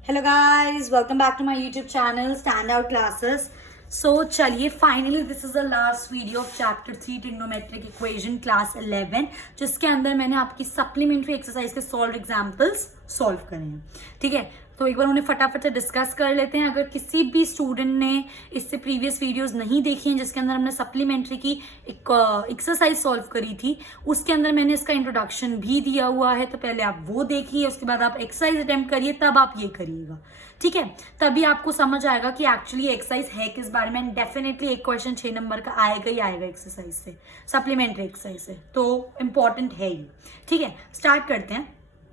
Hello guys, welcome back to my YouTube channel stand out classes. So चलिए finally this is the last video of chapter 3 trigonometric equation class 11, जिसके अंदर मैंने आपकी supplementary exercise के solve examples solve करे हैं। ठीक है, तो एक बार उन्हें फटाफट से डिस्कस कर लेते हैं। अगर किसी भी स्टूडेंट ने इससे प्रीवियस वीडियोस नहीं देखी हैं जिसके अंदर हमने सप्लीमेंट्री की एक एक्सरसाइज सॉल्व करी थी, उसके अंदर मैंने इसका इंट्रोडक्शन भी दिया हुआ है, तो पहले आप वो देखिए, उसके बाद आप एक्सरसाइज अटेम्प्ट करिए, तब आप ये करिएगा। ठीक है, तभी आपको समझ आएगा कि एक्चुअली एक्सरसाइज है किस बारे में। डेफिनेटली एक क्वेश्चन 6 नंबर का आएगा ही आएगा एक्सरसाइज से, सप्लीमेंट्री एक्सरसाइज से, तो इंपॉर्टेंट है ये। ठीक है, स्टार्ट करते हैं।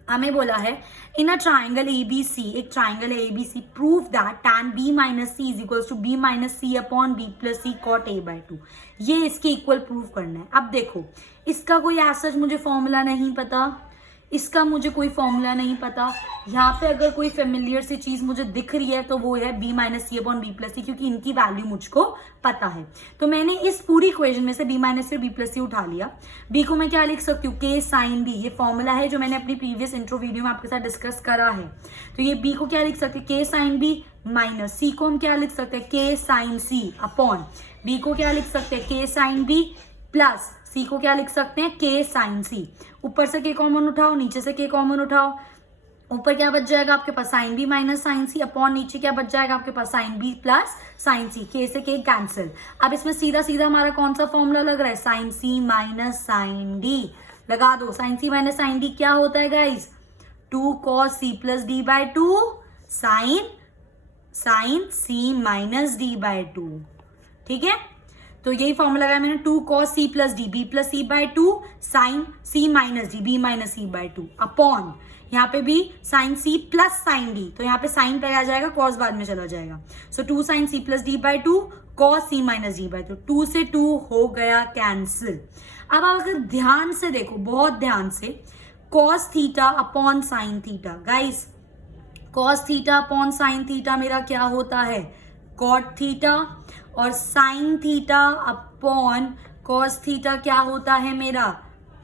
हमें बोला है इन अ ट्राइंगल ABC, एक ट्राइंगल है ABC, prove that tan B minus C is equal to B minus C upon B plus C cot A/2। ये इसके इक्वल प्रूव करना है। अब देखो, इसका कोई ऐसा मुझे फॉर्मूला नहीं पता, इसका मुझे कोई फॉर्मूला नहीं पता। यहाँ पे अगर कोई फेमिलियर सी चीज मुझे दिख रही है तो वो है B minus C upon B plus सी, क्योंकि इनकी वैल्यू मुझको पता है। तो मैंने इस पूरी इक्वेशन में से B माइनस सी और B प्लस सी उठा लिया। B को मैं क्या लिख सकती हूँ, K साइन B। ये फॉर्मूला है जो मैंने अपनी प्रीवियस इंट्रो वीडियो में आपके साथ डिस्कस करा है। तो ये B को क्या लिख सकते हैं, K sine B, minus C को हम क्या लिख सकते हैं, K sine C upon B को क्या लिख सकते हैं, K sine B plus C को क्या लिख सकते हैं, K साइन C। ऊपर से K कॉमन उठाओ, नीचे से K कॉमन उठाओ, ऊपर क्या बच जाएगा आपके पास sine B minus sine C upon नीचे क्या बच जाएगा आपके पास sine B plus sine C। K से K कैंसिल। अब इसमें सीधा सीधा हमारा कौन सा फॉर्मूला लग रहा है, sine C minus sine D लगा दो। Sine C minus sine D क्या होता है guys, 2 cos C plus D/2 sine C minus D/2। ठीक है, तो यही फॉर्मूला लगाया मैंने, 2 cos C plus D B plus C/2 sine C minus D B minus C/2 upon यहाँ पे भी sine C plus sine D, तो यहाँ पे साइन पहले आ जाएगा, cos बाद में चला जाएगा। So 2 sine C plus D/2 cos C minus D/2, 2 से 2 हो गया कैंसिल। अब आप अगर ध्यान से देखो, बहुत ध्यान से, cos theta upon sine theta, guys cos theta upon sine theta मेरा क्या होता है, cot थीटा, और sine theta upon cos theta क्या होता है मेरा,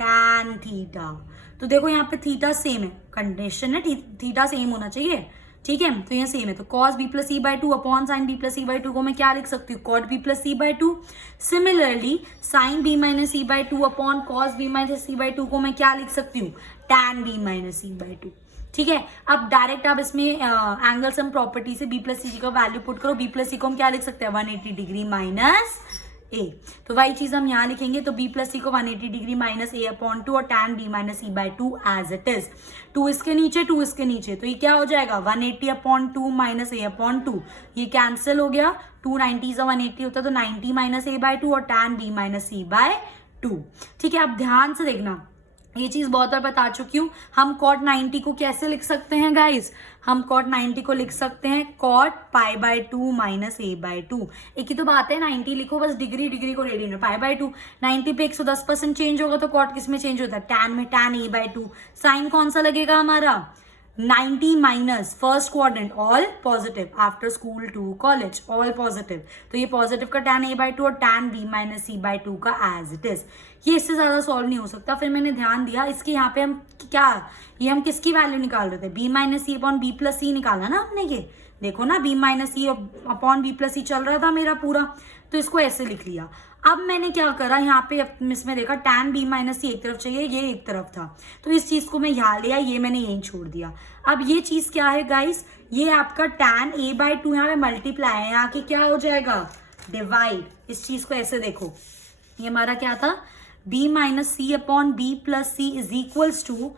tan थीटा। तो देखो यहाँ पे थीटा सेम है, कंडीशन है थीटा सेम होना चाहिए। ठीक है, तो यहाँ सेम है, तो cos B plus C/2 upon sine B plus C/2 को मैं क्या लिख सकती हूँ, cot B plus C/2। Similarly sign B minus C/2 upon cos B minus C/2 को मैं क्या लिख सकती हूँ, tan B माइनस C/2। ठीक है, अब डायरेक्ट आप इसमें एंगल सम प्रॉपर्टी से B प्लस सी का वैल्यू पुट करो। B प्लस सी को हम क्या लिख सकते हैं, 180 डिग्री माइनस A। तो वही चीज हम यहाँ लिखेंगे, तो B प्लस सी को 180 डिग्री माइनस A अपॉन 2 और tan B minus C/2 as it is. 2 इसके नीचे, 2 इसके नीचे, तो ये क्या हो जाएगा, 180 अपॉन 2 माइनस A अपॉन 2, ये कैंसिल हो गया। 2 90 से 180 होता है, तो 90 माइनस A/2 और tan B माइनस C/2। ठीक है, अब ध्यान से देखना, ये चीज बहुत बार बता चुकी हूँ। हम cot 90 को कैसे लिख सकते हैं गाइस, हम cot 90 को लिख सकते हैं cot π/2 माइनस A/2। एक ही तो बात है, 90 लिखो बस, डिग्री डिग्री को रेडियन में, π/2। 90 पे 110% चेंज होगा, तो cot किस में चेंज होता है, tan में, tan A/2। साइन कौन सा लगेगा हमारा, 90 minus first quadrant, all positive, after school to college all positive, तो ये पॉजिटिव का tan A/2 और tan B माइनस C/2 का एज इट इज। ये इससे ज्यादा सॉल्व नहीं हो सकता। फिर मैंने ध्यान दिया, इसके यहाँ पे हम क्या, ये हम किसकी वैल्यू निकाल रहे थे, B minus C upon B plus सी निकाला ना हमने। ये देखो ना, B minus C upon B plus सी चल रहा था मेरा पूरा, तो इसको ऐसे लिख लिया। अब मैंने क्या करा, यहाँ पे इसमें देखा tan B माइनस सी एक तरफ चाहिए, ये एक तरफ था, तो इस चीज को मैं यहाँ लिया, ये मैंने यहीं छोड़ दिया। अब ये चीज क्या है गाइस, ये आपका tan A/2 यहाँ पे मल्टीप्लाई है, यहाँ की क्या हो जाएगा, डिवाइड। इस चीज को ऐसे देखो, ये हमारा क्या था, B minus C upon B plus C is equals to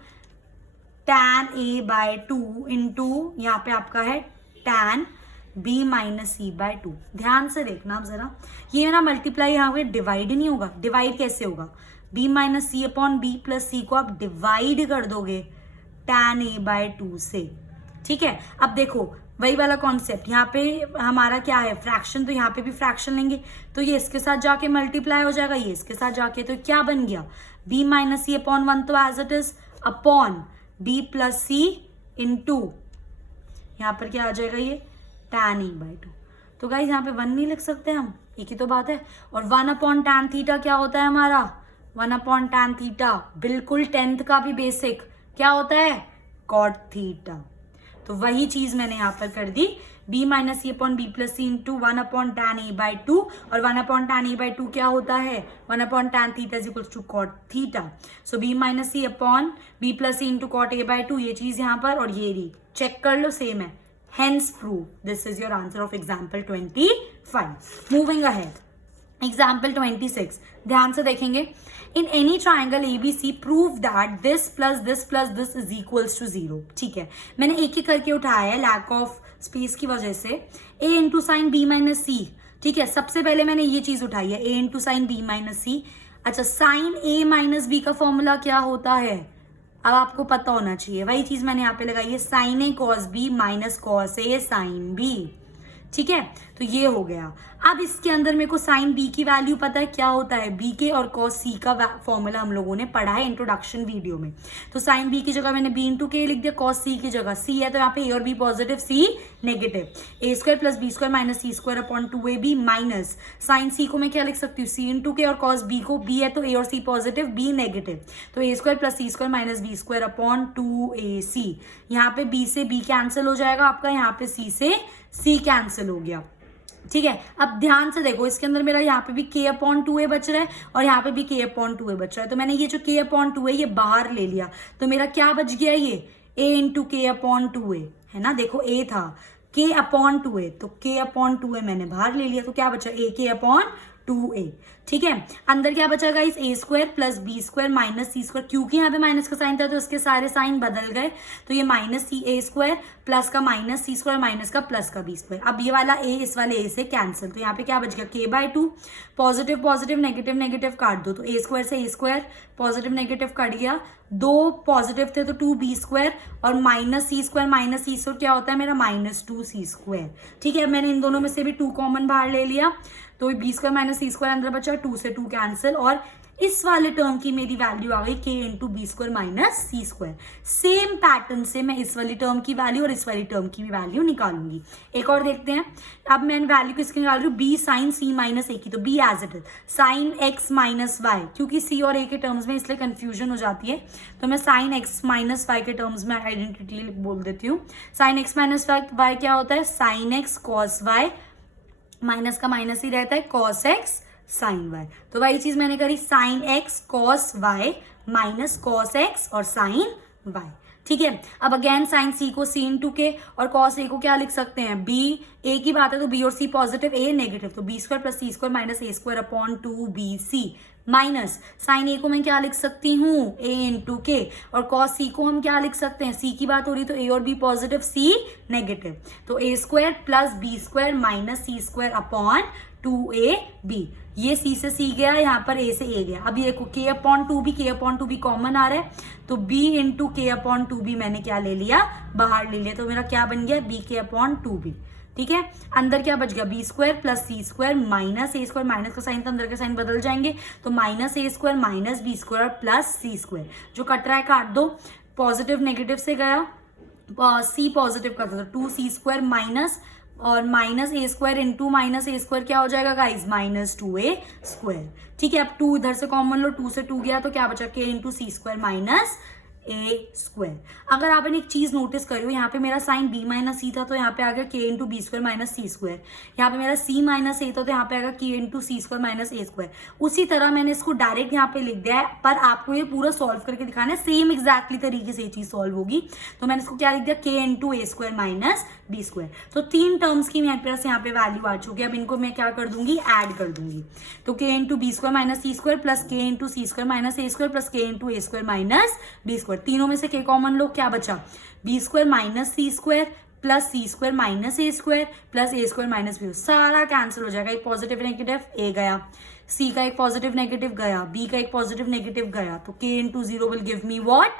tan A/2 into यहाँ पे आपका है tan B माइनस C/2। ध्यान से देखना आप जरा, ये ना मल्टीप्लाई यहाँ पे डिवाइड नहीं होगा। डिवाइड कैसे होगा, B minus C upon B plus सी को आप डिवाइड कर दोगे tan A/2 से। ठीक है, अब देखो वही वाला कॉन्सेप्ट, यहाँ पे हमारा क्या है, फ्रैक्शन, तो यहाँ पे भी फ्रैक्शन लेंगे, तो ये इसके साथ जाके मल्टीप्लाई हो जाएगा, ये इसके साथ जाके, तो क्या बन गया, B माइनस सी अपॉन 1 तो as it is, upon B plus C into यहाँ पर क्या आ जाएगा, ये tan A/2। तो गाइज यहाँ पे 1 नहीं लिख सकते हम, एक ही तो बात है। और 1 अपॉन tan थीटा क्या होता है हमारा, 1 अपॉन tan थीटा बिल्कुल 10th का भी बेसिक क्या होता है, cot थीटा। तो वही चीज मैंने यहाँ पर कर दी, b minus C upon B plus C into 1/tan a/2, और 1/tan a/2 क्या होता है, 1/tan theta is equals to cot theta. So b minus C upon B plus C into cot a/2, ये चीज यहाँ पर, और ये रही, चेक कर लो सेम है, hence prove this is your answer of example 25. Moving ahead, example 26, ध्यान से देखेंगे, in any triangle ABC prove that this plus this plus this is equals to 0. ठीक है, मैंने एक एक करके उठाया है लैक ऑफ स्पेस की वजह से, a into sine B minus C, ठीक है, सबसे पहले मैंने ये चीज उठाई है, a into sine B minus C. अच्छा, साइन a माइनस बी का फॉर्मूला क्या होता है, अब आपको पता होना चाहिए, वही चीज मैंने यहाँ पे लगाई है, sign A cos B minus cos A sine B, ठीक है, तो ये हो गया। अब इसके अंदर मेरे को साइन बी की वैल्यू पता है क्या होता है, बी के और कॉस सी का फॉर्मूला हम लोगों ने पढ़ा है इंट्रोडक्शन वीडियो में। तो साइन बी की जगह मैंने बी इंटू के लिख दिया, कॉस सी की जगह सी है तो यहाँ पे ए और B positive C negative, A square plus B square minus C square upon 2ab minus sine C को मैं क्या लिख सकती हूँ, सी इंटू के, और कॉस बी को बी है तो ए और सी पॉजिटिव बी नेगेटिव, तो A square plus C square minus B square upon 2ac। यहाँ पे बी से बी कैंसिल हो जाएगा आपका, यहाँ पे सी से सी कैंसिल हो गया, ठीक है। अब ध्यान से देखो, इसके अंदर मेरा यहाँ पे भी k अपॉन 2a बच रहा है और यहाँ पे भी k अपॉन 2a बच रहा है, तो मैंने ये जो k अपॉन 2a ये बाहर ले लिया, तो मेरा क्या बच गया, ये a इंटू के अपॉन 2a है ना, देखो a था k अपॉन 2a, तो k अपॉन 2a मैंने बाहर ले लिया, तो क्या बचा, a k अपॉन 2a, ठीक है। अंदर क्या बचा guys, A square plus B square minus C square, क्योंकि यहाँ पे माइनस का साइन था तो इसके सारे साइन बदल गए, तो ये माइनस सी ए स्क्वायर प्लस का माइनस सी स्क्वायर माइनस का प्लस का बी स्क्वायर। अब ये वाला ए इस वाले ए से कैंसिल, तो यहाँ पे क्या बच गया, k/2, positive positive negative negative काट दो, तो ए स्क्वायर से ए स्क्वायर, पॉजिटिव नेगेटिव कट गया, दो पॉजिटिव थे तो 2b स्क्वायर, और minus C square minus C square क्या होता है मेरा, -2c स्क्वायर, ठीक है। मैंने इन दोनों में से भी 2 कॉमन बाहर ले लिया, तो B square minus C square अंदर बचा, 2 से 2 कैंसिल, और इस वाले टर्म की मेरी वैल्यू आ गई k into B square minus C square. Same pattern से मैं इस वाली टर्म की वैल्यू और इस वाली टर्म की भी वैल्यू निकालूंगी। एक और देखते हैं, अब मैं वैल्यू किसकी निकाल रही हूँ, b sine c minus a की, तो b as it is sine x minus y, क्योंकि c और a के टर्म्स में इसलिए कंफ्यूजन हो जाती है, तो मैं साइन x माइनस y के टर्म्स में आइडेंटिटी बोल देती हूँ। साइन x माइनस y क्या होता है, sine x cos y, minus का माइनस ही रहता है, कॉस x साइन y, तो वही चीज मैंने करी, sine x cos y minus cos x और साइन y, ठीक है। अब अगेन साइन c को c इंटू के और कॉस a को क्या लिख सकते हैं, b, a की बात है तो b और c पॉजिटिव, a नेगेटिव, तो b square plus C square minus a square upon 2bc, minus sine a को मैं क्या लिख सकती हूँ, a इंटू के, और कॉस c को हम क्या लिख सकते हैं, c की बात हो रही तो a और b पॉजिटिव c नेगेटिव, तो a square plus b square minus C square upon 2ab, ये c से c गया, यहाँ पर a से a गया। अब ये देखो k अपॉन 2b कॉमन आ रहा है, तो b इंटू के अपॉन 2b मैंने क्या ले लिया, बाहर ले लिया, तो मेरा क्या बन गया, b के अपॉन 2b, ठीक है। अंदर क्या बच गया, B square plus C square minus A square, minus का साइन तो अंदर के साइन बदल जाएंगे, तो minus A square minus B square plus C square, जो कट रहा है काट दो, पॉजिटिव नेगेटिव से गया, सी पॉजिटिव कर दो, 2c स्क्वायर माइनस और minus A square into minus A square क्या हो जाएगा गाइज, -2a स्क्वायर, ठीक है। अब 2 इधर से कॉमन लो, 2 से 2 गया तो क्या बचा, k into C square minus A square. अगर आपने एक चीज नोटिस करी हो, यहाँ पे मेरा साइन b माइनस सी था तो यहाँ पे आ गया k into B square minus C square, यहाँ पे मेरा c माइनस ए था तो यहाँ पे आएगा k into C square minus A square. उसी तरह मैंने इसको डायरेक्ट यहाँ पे लिख दिया है, पर आपको ये पूरा सॉल्व करके दिखाना है, सेम एग्जैक्टली तरीके से ये चीज सॉल्व होगी, तो मैंने इसको क्या लिख दिया, k into A square minus B square. तो 3 टर्म्स की मेरे पास यहाँ पे वैल्यू आ चुकी है, अब इनको मैं क्या कर दूंगी, ऐड कर दूंगी, तो k into B square minus C square plus k into C square minus A square plus k into A square minus B square, तीनों में से k कॉमन लो, क्या बचा, B square minus C square plus C square minus A square plus A square minus B, सारा cancel हो जाएगा, एक पॉजिटिव नेगेटिव ए गया, सी का एक पॉजिटिव नेगेटिव गया, बी का एक पॉजिटिव नेगेटिव गया, तो k into 0 will give me what,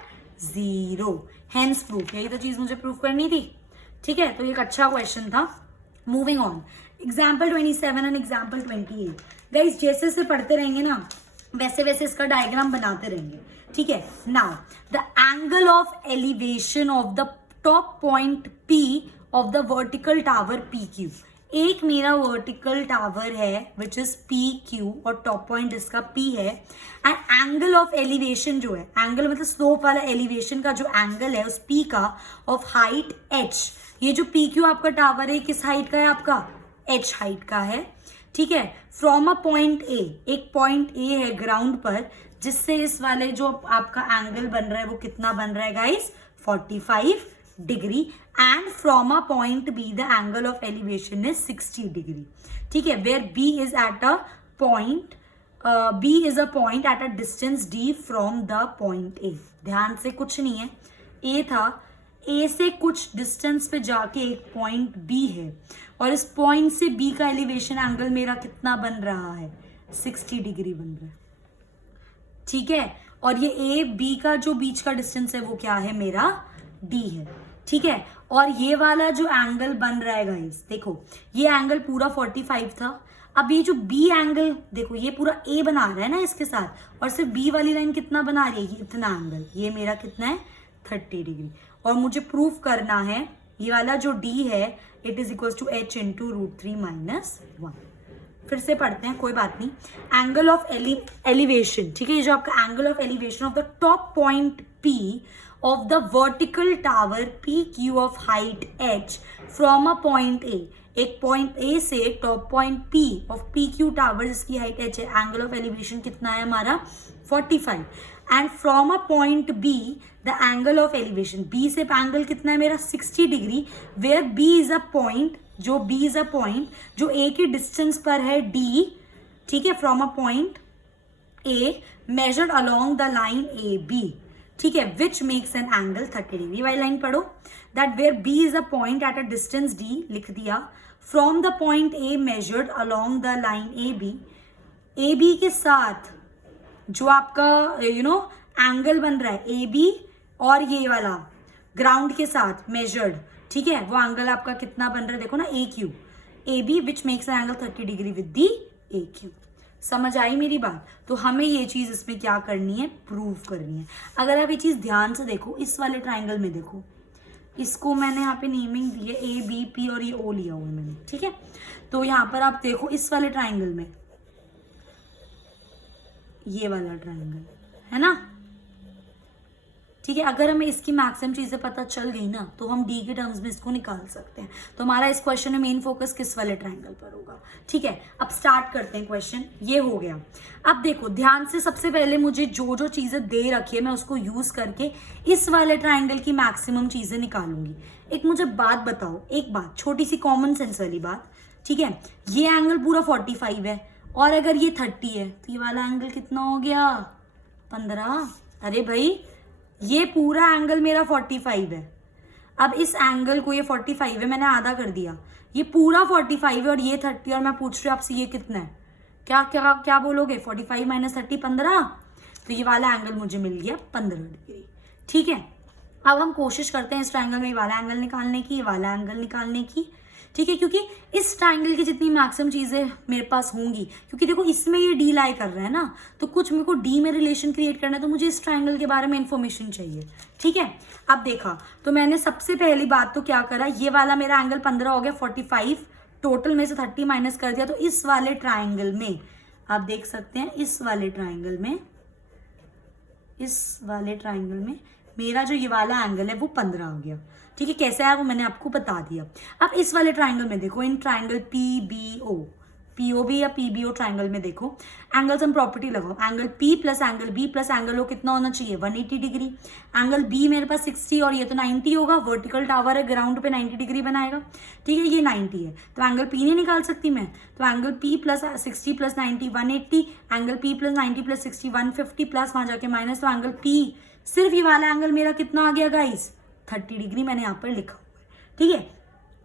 0, hence proof. यही तो चीज मुझे प्रूफ करनी थी, ठीक है। तो एक अच्छा क्वेश्चन था। Moving on, example 27 and example 28। Guys जैसे से पढ़ते रहेंगे ना वैसे वैसे इसका डायग्राम बनाते रहेंगे, ठीक है। Now the angle of elevation of the top point P of the vertical tower PQ एक मेरा वर्टिकल टावर है विच इज पी क्यू और टॉप पॉइंट इसका पी है एंड एंगल ऑफ एलिवेशन जो है, एंगल मतलब स्लोप वाला एलिवेशन का जो एंगल है उस पी का ऑफ हाइट एच, ये जो पी क्यू आपका टावर है किस हाइट का है आपका, एच हाइट का है, ठीक है। फ्रॉम अ पॉइंट ए, एक पॉइंट ए है ग्राउंड पर जिससे इस वाले जो आपका एंगल बन रहा है वो कितना बन रहा है guys, 45 degree and from a point B the angle of elevation is 60 degree, ठीक है। Where B is at a point, B is a point at a distance D from the point A. ध्यान से कुछ नहीं है, ए था, ए से कुछ डिस्टेंस पे जाके एक पॉइंट बी है और इस पॉइंट से बी का एलिवेशन एंगल मेरा कितना बन रहा है, 60 डिग्री बन रहा है, ठीक है। और ये ए बी का जो बीच का डिस्टेंस है वो क्या है मेरा, डी है, ठीक है। और ये वाला जो एंगल बन रहा है गाइस, देखो ये एंगल पूरा 45 था, अब ये जो बी एंगल देखो ये पूरा ए बना रहा है ना इसके साथ, और सिर्फ बी वाली लाइन कितना बना रही है, ये इतना एंगल, ये मेरा कितना है 30 डिग्री। और मुझे प्रूफ करना है ये वाला जो डी है it is equal to H into √3 - 1। फिर से पढ़ते हैं, कोई बात नहीं। एंगल ऑफ एलिवेशन, ठीक है, ये जो आपका angle of elevation of the top point P of the vertical tower P Q of height H from a point A, एक पॉइंट ए से top point P of P Q tower जिसकी height H है, angle of elevation कितना है हमारा 45 and from a point B the angle of elevation, B से angle कितना है मेरा 60 degree, where B is a point, जो बी इज अ पॉइंट जो ए के डिस्टेंस पर है डी, ठीक है, from a point A measured along the line A B, ठीक है, which makes an angle 30 degree. वाली लाइन पढ़ो, that where B is a point at a distance D, लिख दिया, from the point A measured along the line A B के साथ जो आपका एंगल बन रहा है ए बी और ये वाला ग्राउंड के साथ मेजर्ड, ठीक है, वो एंगल आपका कितना बन रहा है देखो ना, A Q, A B which makes an angle 30 degree with the A Q. समझ आई मेरी बात? तो हमें ये चीज इसमें क्या करनी है, प्रूव करनी है। अगर आप ये चीज ध्यान से देखो, इस वाले ट्राइंगल में देखो, इसको मैंने यहाँ पे नेमिंग दी है ए बी पी और ये ओ लिया हुआ है मैंने, ठीक है। तो यहाँ पर आप देखो इस वाले ट्राइंगल में ये वाला ट्राइंगल है ना, ठीक है। अगर हमें इसकी मैक्सिमम चीजें पता चल गई ना तो हम डी के टर्म्स में इसको निकाल सकते हैं। तो हमारा इस क्वेश्चन में मेन फोकस किस वाले ट्राइंगल पर होगा, ठीक है। अब स्टार्ट करते हैं क्वेश्चन, ये हो गया। अब देखो ध्यान से, सबसे पहले मुझे जो जो चीजें दे रखी है मैं उसको यूज करके इस वाले ट्राइंगल की मैक्सिमम चीजें निकालूंगी। एक मुझे बात बताओ, एक बात छोटी सी कॉमन सेंस वाली बात, ठीक है, ये एंगल पूरा 45 है और अगर ये 30 है तो ये वाला एंगल कितना हो गया, 15। अरे भाई ये पूरा एंगल मेरा 45 है, अब इस एंगल को, ये 45 है मैंने आधा कर दिया, ये पूरा 45 है और ये 30, और मैं पूछ रही हूँ आपसे ये कितना है, क्या क्या क्या बोलोगे, 45 - 30 15, तो ये वाला एंगल मुझे मिल गया 15 डिग्री, ठीक है। अब हम कोशिश करते हैं इस ट्राइंगल में ये वाला एंगल निकालने की, ये वाला एंगल निकालने की, ठीक है, क्योंकि इस ट्राइंगल की जितनी मैक्सिमम चीजें मेरे पास होंगी, क्योंकि देखो इसमें ये डी लाई कर रहा है ना, तो कुछ मेरे को डी में रिलेशन क्रिएट करना है, तो मुझे इस ट्राइंगल के बारे में इंफॉर्मेशन चाहिए, ठीक है। अब देखा तो मैंने सबसे पहली बात तो क्या करा, ये वाला मेरा एंगल 15 हो गया, 45 टोटल में से 30 माइनस कर दिया, तो इस वाले ट्राइंगल में आप देख सकते हैं, इस वाले ट्राइंगल में मेरा जो ये वाला एंगल है वो 15 आ गया, ठीक है। कैसे आया वो मैंने आपको बता दिया। अब इस वाले ट्राइंगल में देखो, इन ट्राइंगल पीओबी या पीबीओ ट्राइंगल में देखो, एंगल सम प्रॉपर्टी लगाओ, angle P plus angle B plus angle O कितना होना चाहिए, 180 डिग्री। एंगल बी मेरे पास 60 और ये तो 90 होगा, वर्टिकल टावर है ग्राउंड पे 90 डिग्री बनाएगा, ठीक है, ये 90 है, तो एंगल पी नहीं निकाल सकती मैं, तो angle P plus 60 plus 90 180, angle P plus 90 plus 60 150 plus वहां जाके माइनस, तो एंगल पी, सिर्फ ये वाला एंगल मेरा कितना आ गया गाइस, 30 डिग्री मैंने यहाँ पर लिखा हुआ है, ठीक है।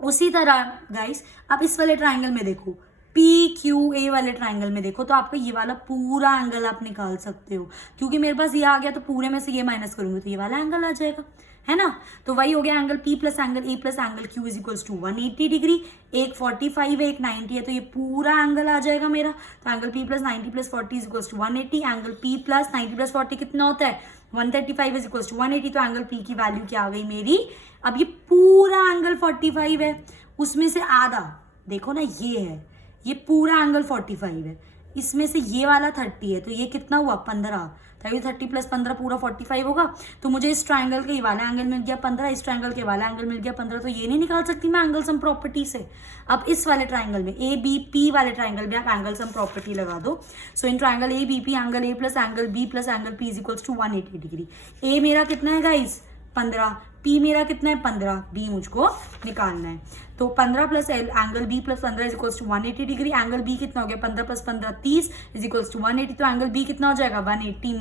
उसी तरह गाइस अब इस वाले ट्राइंगल में देखो, पी क्यू ए वाले ट्राइंगल में देखो, तो आपको ये वाला पूरा एंगल आप निकाल सकते हो, क्योंकि मेरे पास ये आ गया तो पूरे में से ये माइनस करूंगी तो ये वाला एंगल आ जाएगा, है ना। तो वही हो गया, angle P plus angle A plus angle Q is equals to 180 degree, एक 45 है एक 90 है, तो ये पूरा एंगल आ जाएगा मेरा। तो angle P plus 90 plus 40 is equals to 180, angle P plus 90 plus 40 कितना होता है 135 इज इक्वल्स टू 180, तो एंगल पी की वैल्यू क्या आ गई मेरी, अब ये पूरा एंगल 45 है, उसमें से आधा देखो ना, ये है, ये पूरा एंगल 45 है, इसमें से ये वाला 30 है, तो ये कितना हुआ 15, तभी 30 + 15 पूरा 45 होगा। तो मुझे इस ट्राइंगल के ये वाला एंगल मिल गया 15, इस ट्राइंगल के वाला एंगल मिल गया 15, तो ये नहीं निकाल सकती मैं एंगल सम प्रॉपर्टी से। अब इस वाले ट्राइंगल में ए बी पी वाले ट्राइंगल में आप एंगल सम प्रॉपर्टी लगा दो। So in triangle A B P angle A plus angle B plus angle P is equals to 180 degree. A मेरा कितना है गाइस 15, पी मेरा कितना है 15, बी मुझको निकालना है। तो 15 plus angle B plus 15 is equals to 180 degree. Angle B कितना हो गया 15 + 15 30 इज इक्वल्स टू 180। तो एंगल बी कितना हो जाएगा 180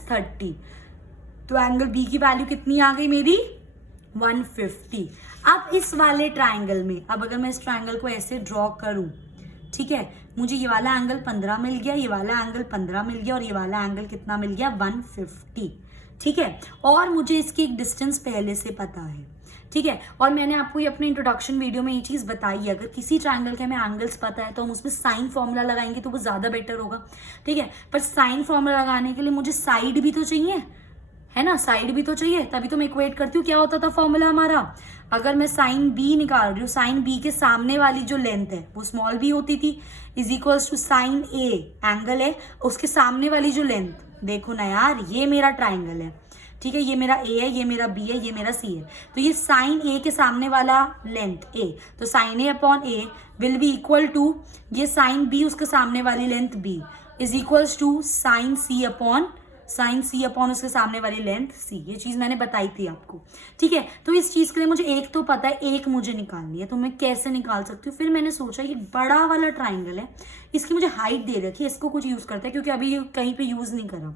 - 30। तो एंगल बी की वैल्यू कितनी आ गई मेरी 150। अब इस वाले ट्राइंगल में, अब अगर मैं इस ट्राइंगल को ऐसे ड्रॉ करूं, ठीक है, मुझे ये वाला एंगल 15 मिल गया, ये वाला एंगल 15 मिल गया और ये वाला एंगल कितना मिल गया 150, ठीक है। और मुझे इसकी एक डिस्टेंस पहले से पता है, ठीक है। और मैंने आपको ये अपने इंट्रोडक्शन वीडियो में ये चीज़ बताई है, अगर किसी ट्राइंगल के हमें एंगल्स पता है तो हम उसमें साइन फॉर्मूला लगाएंगे तो वो ज़्यादा बेटर होगा, ठीक है। पर साइन फॉर्मूला लगाने के लिए मुझे साइड भी तो चाहिए, है ना, साइड भी तो चाहिए, तभी तो मैं इक्वेट करती हूँ। क्या होता था फॉर्मूला हमारा, अगर मैं साइन बी निकाल रही हूँ, साइन बी के सामने वाली जो लेंथ है वो स्मॉल बी होती थी, is equals to sine A, angle है उसके सामने वाली जो लेंथ, देखो ना यार, ये मेरा ट्राइंगल है, ठीक है, ये मेरा ए है, ये मेरा बी है, ये मेरा सी है। तो ये साइन ए के सामने वाला लेंथ ए, तो sine A upon A will be equal to ये साइन बी उसके सामने वाली length B is equals to sine C upon उसके सामने वाली लेंथ सी। ये चीज मैंने बताई थी आपको, ठीक है। तो इस चीज के लिए मुझे एक तो पता है, एक मुझे निकालनी है, तो मैं कैसे निकाल सकती हूँ। फिर मैंने सोचा ये बड़ा वाला ट्राइंगल है, इसकी मुझे हाइट दे रखी है, इसको कुछ यूज करता है क्योंकि अभी कहीं पे यूज नहीं करा,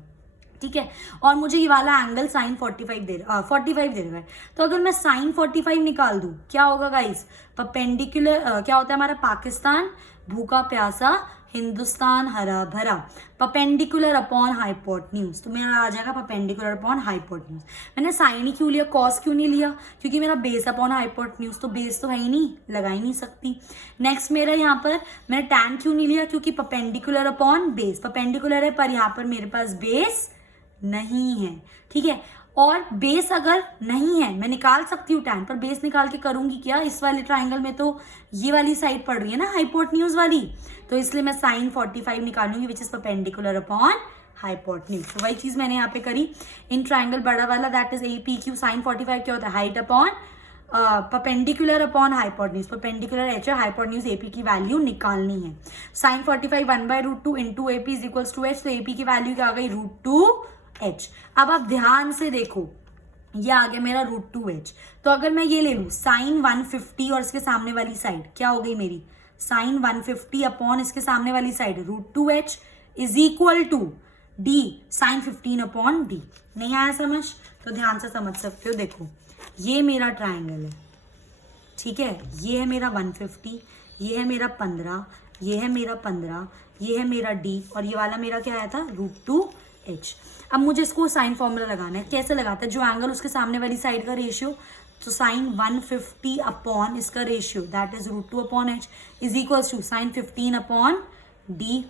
ठीक है। और मुझे ये वाला एंगल साइन 45 दे रहा है। तो अगर मैं साइन 45 निकाल दूं, क्या होगा गाइस, परपेंडिकुलर क्या होता है हमारा, पाकिस्तान भूखा प्यासा, हिंदुस्तान हरा भरा, परपेंडिकुलर अपॉन हाइपोटेन्यूज। तो मेरा आ जाएगा परपेंडिकुलर अपॉन हाइपोटेन्यूज। मैंने साइन ही क्यों लिया, कॉस क्यों नहीं लिया, क्योंकि मेरा बेस अपॉन हाइपोटेन्यूज, तो बेस तो है ही नहीं, लगा ही नहीं सकती। नेक्स्ट मेरा यहाँ पर मैंने टैन क्यों नहीं लिया, क्योंकि परपेंडिकुलर अपॉन बेस, परपेंडिकुलर है पर यहाँ पर मेरे पास बेस नहीं है, ठीक है। और बेस अगर नहीं है, मैं निकाल सकती हूँ टैन, पर बेस निकाल के करूंगी क्या, इस वाले ट्राइंगल में तो ये वाली साइड पड़ रही है ना हाइपोटेन्यूज वाली, तो इसलिए मैं साइन 45 निकालूंगी which is perpendicular upon hypotenuse. तो वही चीज मैंने यहाँ पे करी इन ट्राइंगल बड़ा वाला, that is A P Q. Sine 45 क्या होता है, height upon perpendicular upon hypotenuse, perpendicular H है, हाइपोटेन्यूज एपी की वैल्यू निकालनी है। Sine 45 1/√2 into AP is equals to H, तो एपी की वैल्यू क्या आ गई √2h। अब आप ध्यान से देखो, ये आ गया मेरा √2h। तो अगर मैं ये ले लूं साइन 150 और इसके सामने वाली साइड क्या हो गई मेरी, साइन 150 अपॉन इसके सामने वाली side √2h is equal to D sine 15 upon D. नहीं आया समझ, तो ध्यान से समझ सकते हो। देखो ये मेरा ट्राइंगल है, ठीक है, ये है मेरा 150, ये है मेरा 15, ये है मेरा 15, ये है मेरा डी, और ये वाला मेरा क्या आया था √2h। अब मुझे इसको साइन फॉर्मूला लगाना है, कैसे लगाता है, जो एंगल उसके सामने वाली साइड का रेशियो, तो साइन 150 अपॉन इसका ratio that is √2 upon H is equals to sine 15 upon D,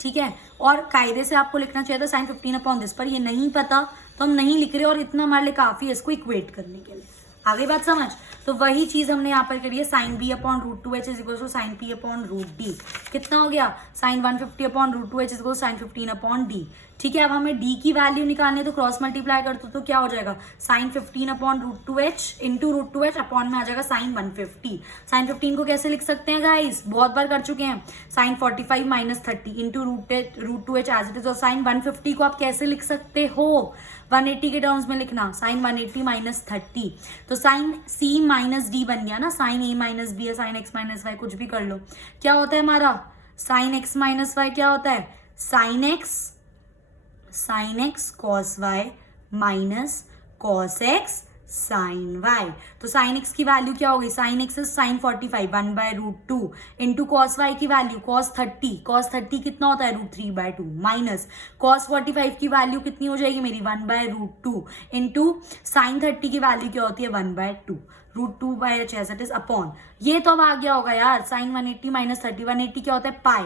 ठीक है। और कायदे से आपको लिखना चाहिए था साइन 15 अपॉन दिस, पर ये नहीं पता तो हम नहीं लिख रहे, और इतना हमारे लिए काफी है इसको इक्वेट करने के लिए। आगे बात समझ, तो वही चीज हमने यहाँ पर करी है, sine B upon √2h is equal to sine P upon √d। कितना हो गया, sine 150 upon √2h is equal to sine 15 upon d, ठीक है। अब हमें d की वैल्यू निकालनी है, तो क्रॉस मल्टीप्लाई करते तो क्या हो जाएगा, sign 15 upon √2h into √2h upon में आ जाएगा साइन 150। साइन 15 को कैसे लिख सकते हैं गाइस, बहुत बार कर चुके हैं, sine 45 - 30 into √2h as it is. और साइन 150 को आप कैसे लिख सकते हो, 180 के टर्म्स में लिखना, साइन 180 - 30, तो साइन c - d बन गया ना, साइन a - b या साइन x - y कुछ भी कर लो। क्या होता है हमारा साइन x - y, क्या होता है sine x cos y minus cos x sine y। तो साइन x की वैल्यू क्या होगी, sine x is sine 45 1/√2 into cos y की वैल्यू cos 30 कितना होता है √3/2 माइनस cos 45 की वैल्यू कितनी हो जाएगी मेरी 1/√2 इंटू साइन 30 की वैल्यू क्या होती है 1/2 √2/h as it is upon, ये तो अब आ गया होगा यार, साइन 180 - 30, 180 क्या होता है पाई,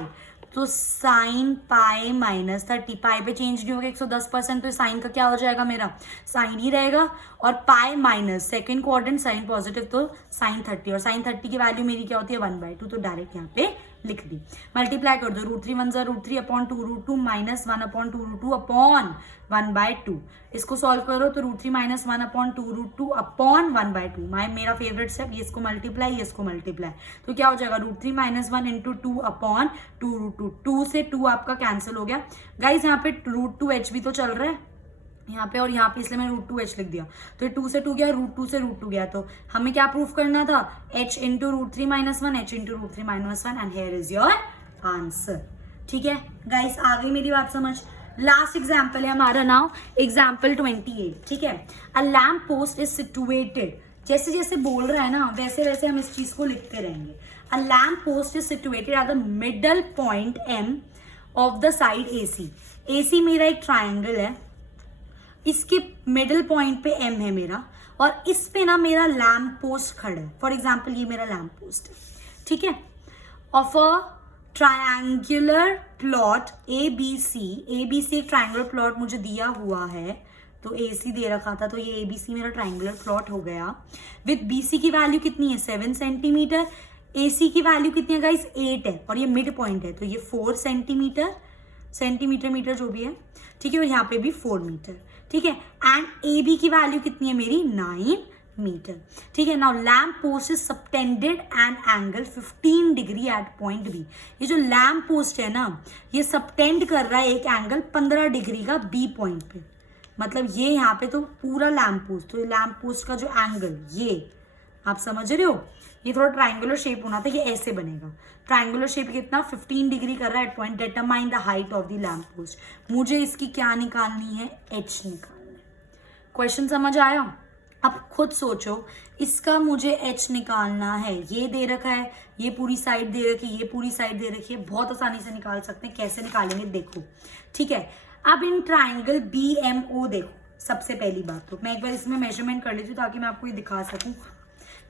तो साइन पाई - 30, पाई पे चेंज नहीं होगा 110%, तो साइन का क्या हो जाएगा मेरा साइन ही रहेगा। और pi minus second quadrant sine positive तो साइन 30, और साइन 30 की वैल्यू मेरी क्या होती है 1/2, तो डायरेक्ट यहाँ पे लिख दी। मल्टीप्लाई कर दो, √3 1 √3 अपॉन 2 √2 माइनस 1 अपॉन 2 √2 अपॉन 1/2। इसको सॉल्व करो तो √3 माइनस 1 अपॉन 2 √2 अपॉन 1/2। मेरा फेवरेट स्टेप, ये इसको मल्टीप्लाई, ये इसको मल्टीप्लाई, तो क्या हो जाएगा √3 माइनस 1 इंटू 2 अपॉन 2 √2। 2 से 2 आपका कैंसिल हो गया गाइज। यहाँ पे √2h भी तो चल रहा है यहाँ पे और यहाँ पे, इसलिए मैंने √2h लिख दिया। तो ये 2 से 2 गया, √2 से √2 गया, तो हमें क्या प्रूफ करना था, h into √3 minus 1, h into √3 minus 1, and here is your answer. ठीक है गाइस, आ गई मेरी बात समझ। लास्ट एग्जाम्पल है हमारा नाउ, एग्जाम्पल 28। ठीक है, अ लैम्प पोस्ट इज सिचुएटेड, जैसे जैसे बोल रहा है ना वैसे वैसे हम इस चीज को लिखते रहेंगे। अ lamp post is situated at the middle point M of the side AC। AC मेरा एक ट्राइंगल है, इसके मिडिल पॉइंट पे M है मेरा, और इस पे ना मेरा लैम्प पोस्ट खड़ा है। फॉर एग्जाम्पल ये मेरा लैम्प पोस्ट है, ठीक है, of a triangular plot ABC। ABC एक ट्रायंगुलर प्लॉट मुझे दिया हुआ है, तो AC दे रखा था, तो ये ABC मेरा ट्रायंगुलर प्लॉट हो गया। विथ BC की वैल्यू कितनी है 7 सेंटीमीटर, AC की वैल्यू कितनी है गाइस 8 है, और ये मिड पॉइंट है तो ये 4 सेंटीमीटर, सेंटीमीटर मीटर जो भी है, ठीक है, और यहाँ पे भी 4 मीटर, ठीक है। एंड AB की वैल्यू कितनी है मेरी 9 मीटर, ठीक है। Now lamp post is subtended and angle 15 degree at point B। ये जो लैम्प पोस्ट है ना, ये सबटेंड कर रहा है एक एंगल 15 डिग्री का B पॉइंट पे, मतलब ये यहाँ पे तो पूरा लैम्प पोस्ट, तो लैम्प पोस्ट का जो एंगल, ये आप समझ रहे हो, ये थोड़ा ट्राइंगुलर शेप होना था, ये ऐसे बनेगा। ट्राइंगुलर शेप कितना 15 डिग्री कर रहा है at point. Determine the height of the lamp post, मुझे इसकी क्या निकालनी है, h निकालना है। क्वेश्चन समझ आया? अब खुद सोचो, इसका मुझे h निकालना है, ये दे रखा है, ये पूरी साइड दे रखी है, ये पूरी साइड दे रखी है, बहुत आसानी से निकाल सकते हैं। कैसे निकालेंगे देखो, ठीक है। अब इन ट्राइंगल BMO देखो, सबसे पहली बात तो मैं एक बार इसमें मेजरमेंट कर लेती हूँ ताकि मैं आपको ये दिखा सकूँ,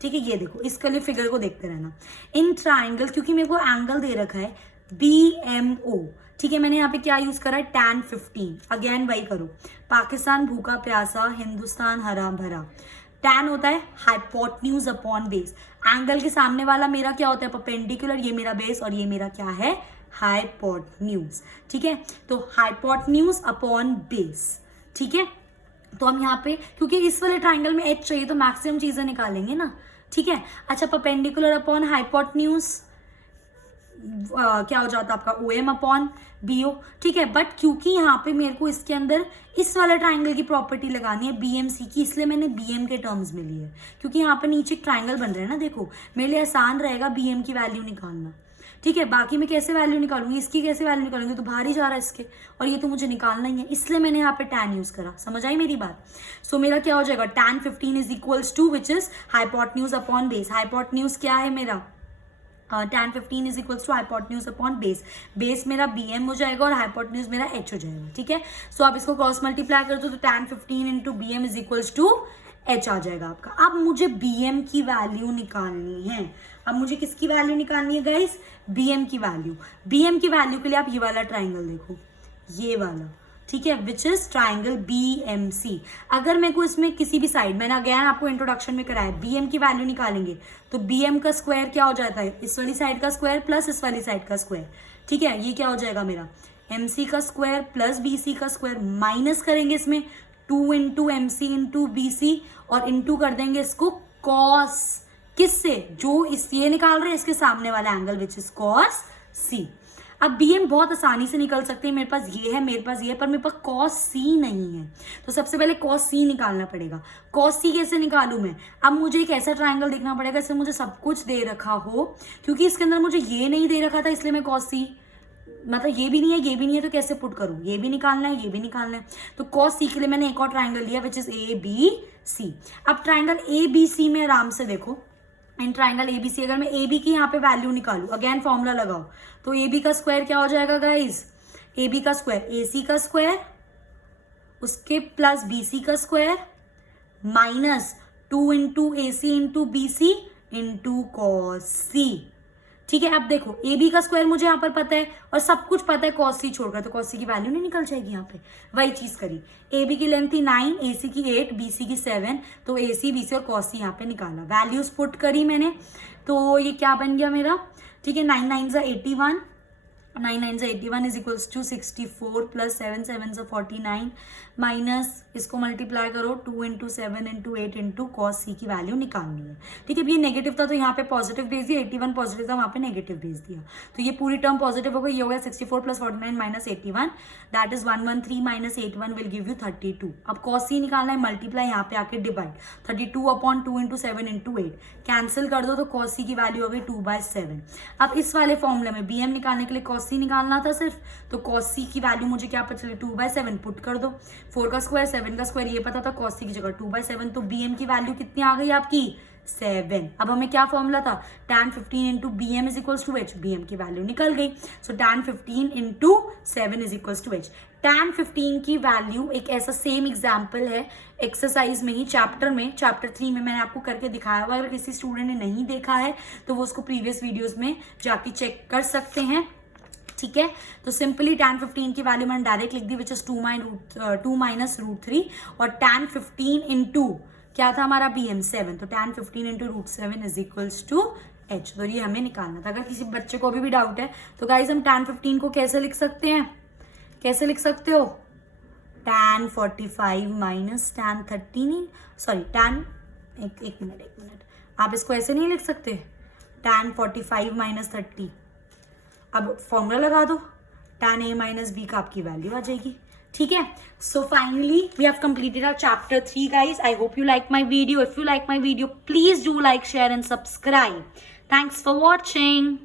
ठीक है। ये देखो, इसके लिए फिगर को देखते रहना। इन ट्राइंगल, क्योंकि मेरे को एंगल दे रखा है BMO, ठीक है, मैंने यहाँ पे क्या यूज करा है tan 15। अगेन वही करो, पाकिस्तान भूखा प्यासा, हिंदुस्तान हरा भरा। tan होता है हाइपोटेन्यूज अपॉन बेस, एंगल के सामने वाला मेरा क्या होता है परपेंडिकुलर, ये मेरा बेस, और ये मेरा क्या है हाइपोटेन्यूज, ठीक है। तो हाइपोटेन्यूज अपॉन बेस, ठीक है। तो हम यहाँ पे, क्योंकि इस वाले ट्राइंगल में h चाहिए तो मैक्सिमम चीजें निकालेंगे ना, ठीक है। अच्छा, परपेंडिकुलर अपॉन हाइपोटेन्यूज क्या हो जाता है आपका OM अपॉन BO, ठीक है। बट क्योंकि यहाँ पे मेरे को इसके अंदर इस वाले ट्राइंगल की प्रॉपर्टी लगानी है BMC की, इसलिए मैंने BM के टर्म्स में लिए, क्योंकि यहाँ पे नीचे ट्राइंगल बन रहा है ना, देखो मेरे लिए आसान रहेगा BM की वैल्यू निकालना, ठीक है। बाकी मैं कैसे वैल्यू निकालूंगी, इसकी कैसे वैल्यू निकालूंगी, तो बाहर ही जा रहा है इसके, और ये तो मुझे निकालना ही है, इसलिए मैंने यहाँ पे tan यूज करा। समझ आई मेरी बात? सो मेरा क्या हो जाएगा, tan 15 is equals to which is hypotenuse upon base. Hypotenuse क्या है मेरा, tan 15 is equals to hypotenuse upon base. Base मेरा BM हो जाएगा और हाइपोटेन्यूज मेरा h हो जाएगा, ठीक है। सो आप इसको क्रॉस मल्टीप्लाई कर दो तो tan 15 into BM is equals to h आ जाएगा आपका। अब मुझे BM की वैल्यू निकालनी है। अब मुझे किसकी वैल्यू निकालनी है गाइस, BM की वैल्यू। BM की वैल्यू के लिए आप ये वाला ट्राइंगल देखो, ये वाला, ठीक है, विच इज ट्राइंगल BMC। अगर मेरे को इसमें किसी भी साइड, मैंने अगेन आपको इंट्रोडक्शन में कराया, BM की वैल्यू निकालेंगे तो BM का स्क्वायर क्या हो जाता है, इस वाली साइड का स्क्वायर प्लस इस वाली साइड का स्क्वायर, ठीक है। ये क्या हो जाएगा मेरा MC का स्क्वायर प्लस BC का स्क्वायर, माइनस करेंगे इसमें 2 इंटू MC इंटू BC, और इंटू कर देंगे इसको कॉस, किससे, जो इस ये निकाल रहे हैं इसके सामने वाला angle which is cos C। अब BM बहुत आसानी से निकल सकते हैं, मेरे पास ये है, मेरे पास ये है, पर मेरे पास cos C नहीं है, तो सबसे पहले cos C निकालना पड़ेगा। cos C कैसे निकालूं मैं, अब मुझे एक ऐसा ट्राइंगल देखना पड़ेगा इसमें मुझे सब कुछ दे रखा हो, क्योंकि इसके अंदर मुझे ये नहीं दे रखा था, इसलिए मैं cos C, मतलब ये भी नहीं है, ये भी नहीं है, तो कैसे पुट करूं, ये भी निकालना है, ये भी निकालना है, तो cos C के लिए मैंने एक और ट्राइंगल लिया विच इज ABC। अब ट्राइंगल ABC में आराम से देखो, इन ट्राइंगल ABC, अगर मैं AB की यहाँ पे वैल्यू निकालू, अगेन फॉर्मूला लगाओ, तो AB का स्क्वायर क्या हो जाएगा गाइज, AB का स्क्वायर AC का स्क्वायर, उसके प्लस BC का square, minus 2 into AC into BC into cos C, ठीक है, अब देखो ए बी का स्क्वायर मुझे यहाँ पर पता है और सब कुछ पता है cos c छोड़कर, तो cos c की वैल्यू नहीं निकल जाएगी यहाँ पे। वही चीज करी, ए बी की लेंथ थी 9, ए सी की 8, बी सी की 7, तो ए सी बी सी और cos c यहाँ पे निकाला, वैल्यूज पुट करी मैंने, तो ये क्या बन गया मेरा, ठीक है, 9 9 ज़ा 81, 9 9 ज़ा 81 इज इक्वल्स टू 64 प्लस 7 7 ज़ा 49 माइनस इसको मल्टीप्लाई करो 2 इंटू 7 इंटू 8 इंटू कॉस सी की वैल्यू निकालनी है। ठीक है, ये नेगेटिव था तो यहाँ पे पॉजिटिव भेज दिया, 81 पॉजिटिव था वहाँ पे नेगेटिव भेज दिया, तो ये पूरी टर्म पॉजिटिव हो गई, ये हो गया 64 plus 49 minus 81, that is 113 minus 81 will give you 32। अब कॉस सी निकालना है, मल्टीप्लाई यहाँ पे आके divide, 32 upon 2 into 7 into 8 cancel कर दो, तो कॉस सी की वैल्यू हो गई 2/7। अब इस वाले फॉर्मूले में bm निकालने के लिए कॉस सी निकालना था सिर्फ, तो कॉस सी की वैल्यू मुझे क्या पता चली 2/7, पुट कर दो, 4 का स्क्वायर 7 का स्क्वायर ये पता था, कॉस सी की जगह 2/7, तो bm की वैल्यू कितनी आ गई आपकी 7। अब हमें क्या फॉर्मूला था, tan 15 into B M is equals to H, bm की वैल्यू निकल गई, so tan 15 into 7 is equals to H. tan 15 की वैल्यू एक ऐसा सेम एग्जाम्पल है एक्सरसाइज में ही, चैप्टर 3 में मैंने आपको करके दिखाया हुआ है, अगर किसी स्टूडेंट ने नहीं देखा है तो वो उसको प्रीवियस वीडियोज में जाके चेक कर सकते हैं। ठीक है, तो सिंपली tan 15 की वैल्यू मैंने डायरेक्ट लिख दी, विच इज 2 माइनस √3, और tan 15 इंटू क्या था हमारा bm 7, तो tan 15 into √7 is equals to h, तो ये हमें निकालना था। अगर किसी बच्चे को अभी भी डाउट है तो गाइज हम tan 15 को कैसे लिख सकते हैं, कैसे लिख सकते हो, tan 45 minus tan 13, sorry tan एक मिनट, आप इसको ऐसे नहीं लिख सकते, tan 45 माइनस 30, अब फॉर्मूला लगा दो, tan a माइनस b का आपकी वैल्यू आ जाएगी। ठीक है, so finally we have completed our chapter 3 guys. I hope you like my video, if you like my video please do like, share and subscribe. Thanks for watching.